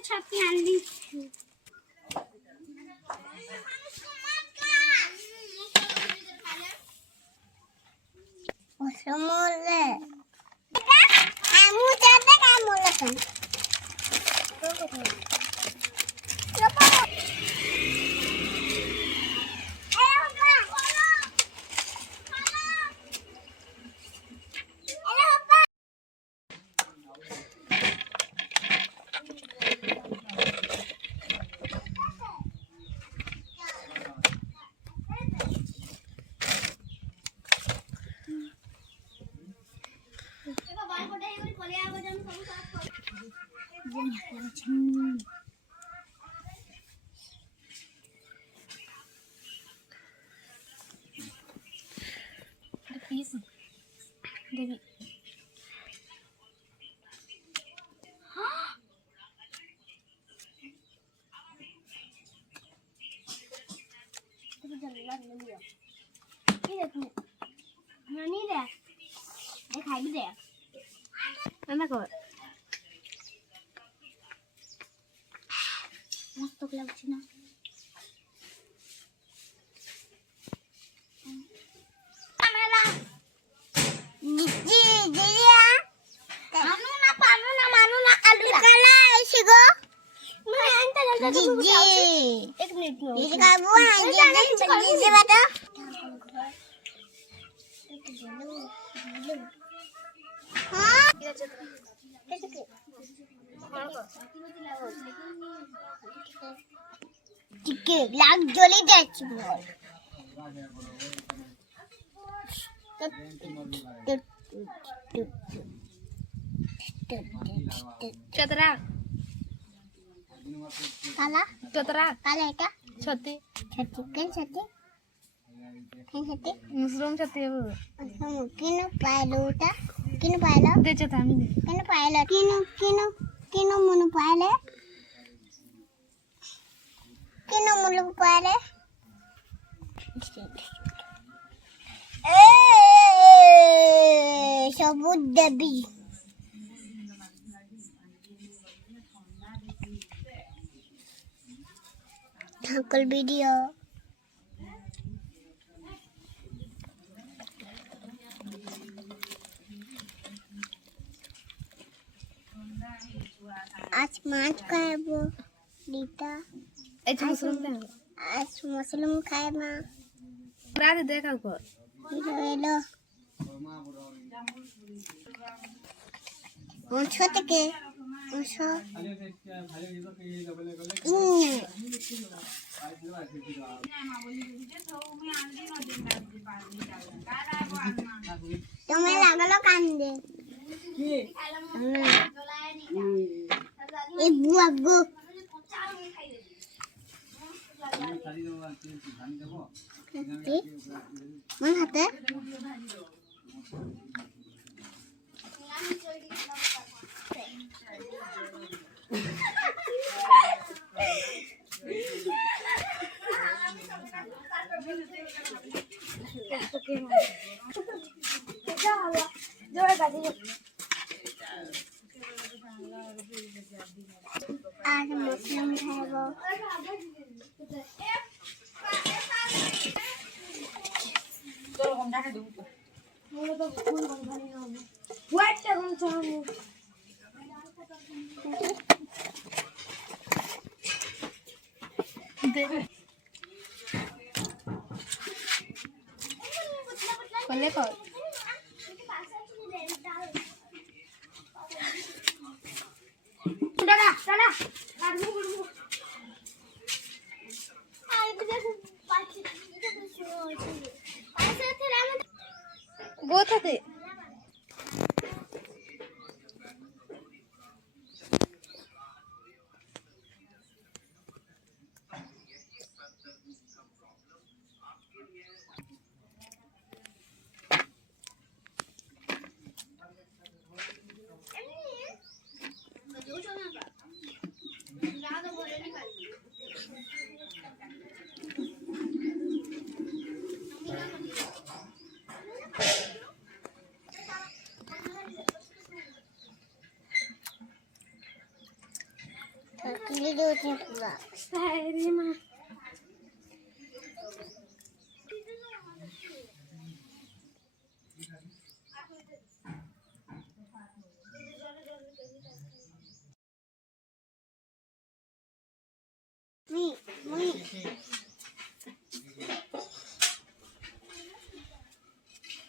छापी आणली समोरले आमू जाते का मोलसन Please, Devi. मस्त लागছে না কামেলা জি জিয়া মানু না আলু কালা এসে গো मैं अंत जल्दी जी एक मिनट इसका वो है जी से बता हां ठीक है लाग जली যাচ্ছে चतरा काला चतरा काला है क्या छत्ती छत्ती कौन छत्ती कौन छत्ती मशरूम छत्ती है वो किनो पायलो उटा किनो पायलो दे चता मी किनो पायलो किनो मुनु पायले किनो मुनु पायले ए सबूत दबी कल वीडियो आज माछ खाए वो दीता आज मशरूम खाए माँ रात देखा को हेलो छोट के उछो तुम्हें लागलो कांदे ए बुआ गो मन हाथे आज मशरूम खाएगा चलो हम जाके दूँ मुझे तो फूल बंधाने ना हो व्हाइट चलो चलो पल्ले को चला चला बहुत थे Sehari mah.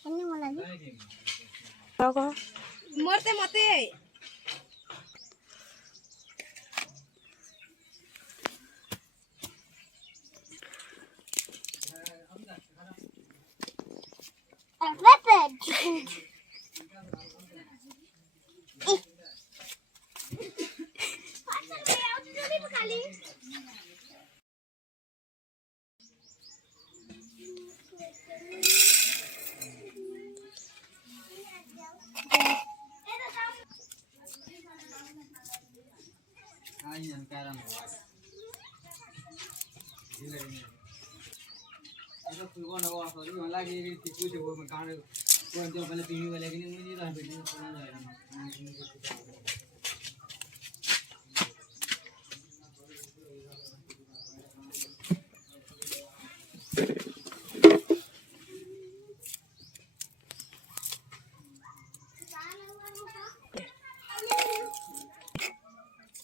Ini mau lagi? Apa? Mati.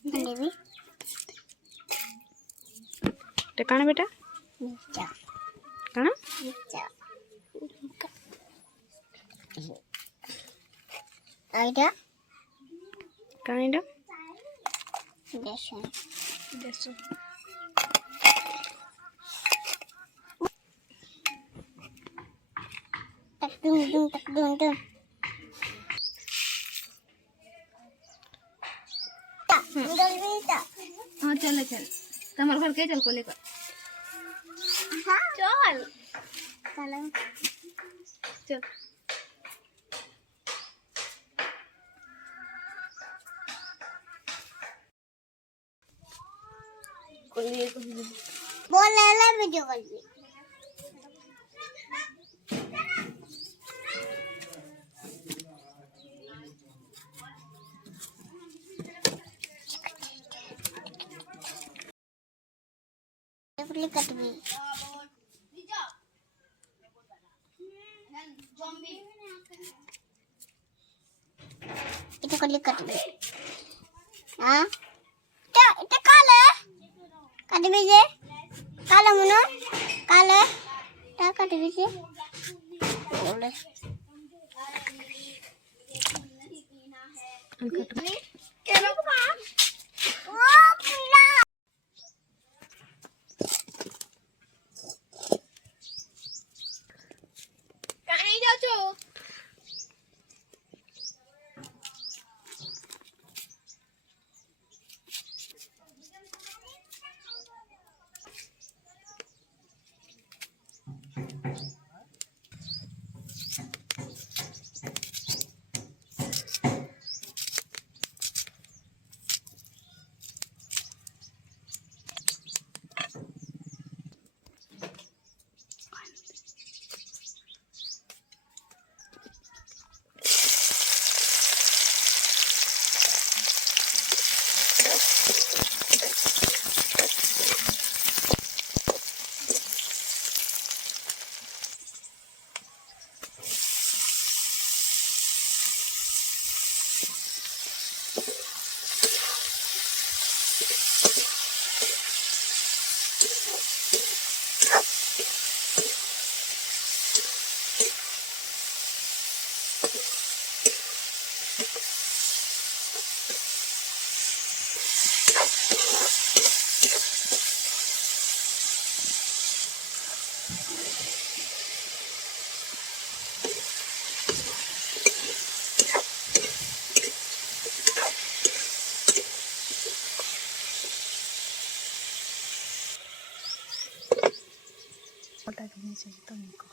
Dewi. Dekana beta? Bisa. Kana? Bisa. Ada? Kana ida? Desa. Tak dung. हाँ चल तुम्हारे घर के चल को लेकर चल बोल ले वीडियो कॉल पे Click at me. Itu click at me. Ah? Itu kala? Kata biji? Kala mana? Kala? Tak kata biji? Boleh. Angkat. Kenapa? Oh, pula. Otak ini cerita niko.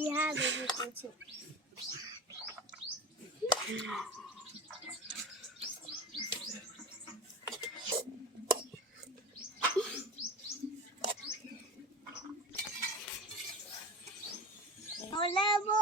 Bihar में कुछ बोले वो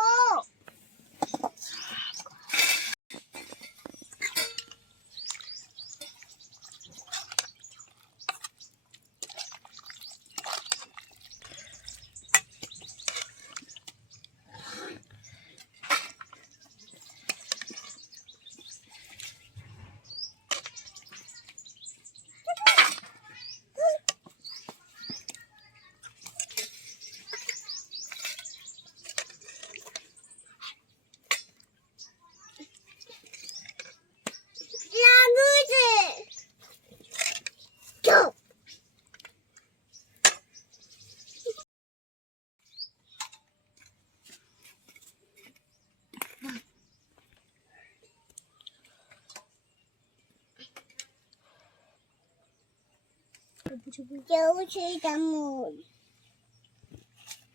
jauh sih kamu.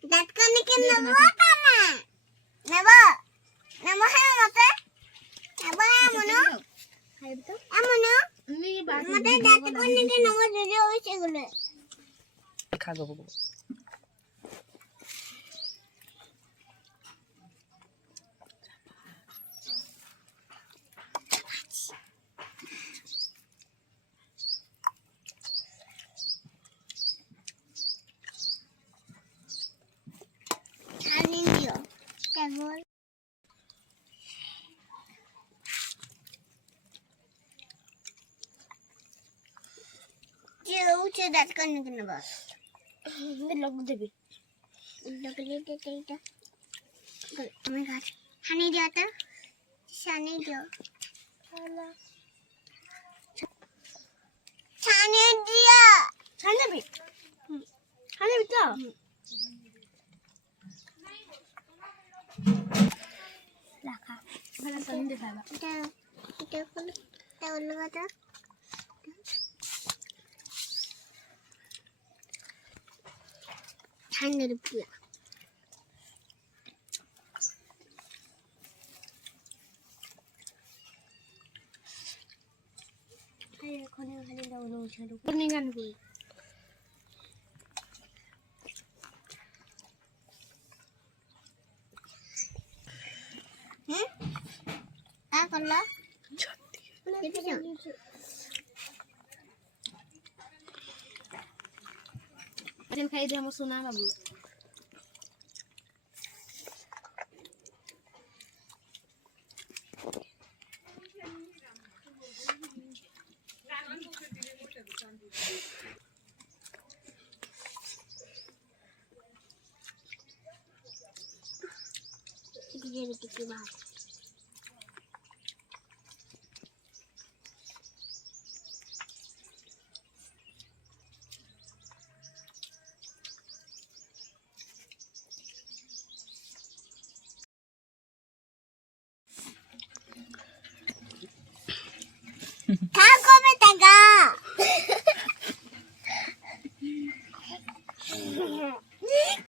Datkan ke nama mana? Nama, nama apa? Nama mana? Mana? Mata datkan ke nama jauh sih gula. खागो jauh sih datkan ke nama. Ini logo deh. Logo ini deh. Oh my god. Hani dia tuh. Shani dia. Shani dia. Shani bi. Shani bi tuh. Laka. Mana tadi deh saya. Kita pun tahu logo tuh. Shani dia. Ayo, kau ni hari dah ulang cakap. Kuningan gue. Apa lah? Jadi macam. Jangan kayak dia mau sunah babu. ये बेटी की बात खाको बेटा